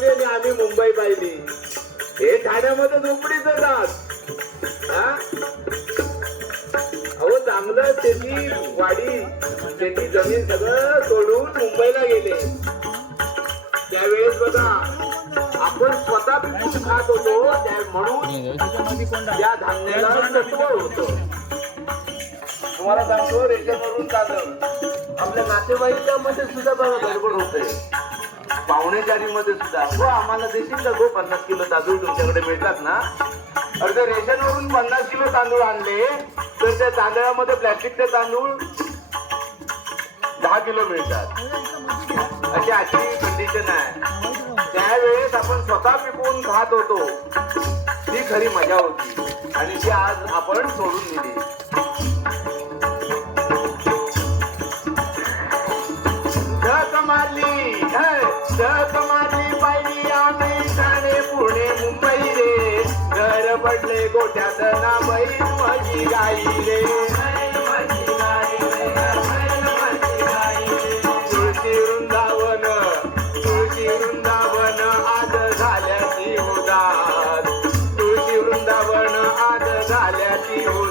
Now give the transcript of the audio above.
जग आणि आम्ही मुंबई पाहिली हे ठाण्यामध्ये झोपडीच जात. अहो चांगलं शेती वाडी शेती जमीन सगळं सोडून मुंबईला गेले. त्यावेळेस बघा आपण स्वतः पिकून खात होतो म्हणून या धान्याला सत्व होतं. तुम्हाला सांगतो रेषेवरून चाललं. आपल्या नातेवाईकामध्ये सुद्धा बघा गडबड होते. पाहुणेचारीमध्ये सुद्धा. हो आम्हाला देशील का गो? पन्नास किलो तांदूळ तुमच्याकडे मिळतात ना? अरे त्या रेशनवरून पन्नास किलो तांदूळ आणले. तर त्या तांदळामध्ये प्लॅस्टिकचे तांदूळ दहा किलो मिळतात. अशी अशी कंडिशन आहे. त्यावेळेस आपण स्वतः पिकवून खात होतो. ती खरी मजा होती. आणि ती आज आपण सोडून दिली. कमाली कमाली पाहिली आम्ही ठाणे पुणे मुंबई रे घर पडले गोट्यात ना बैल माझी गाई रे तुळशी वृंदावन तुळशी वृंदावन आज झाल्याची उदास. तुळशी वृंदावन आज झाल्याची उदास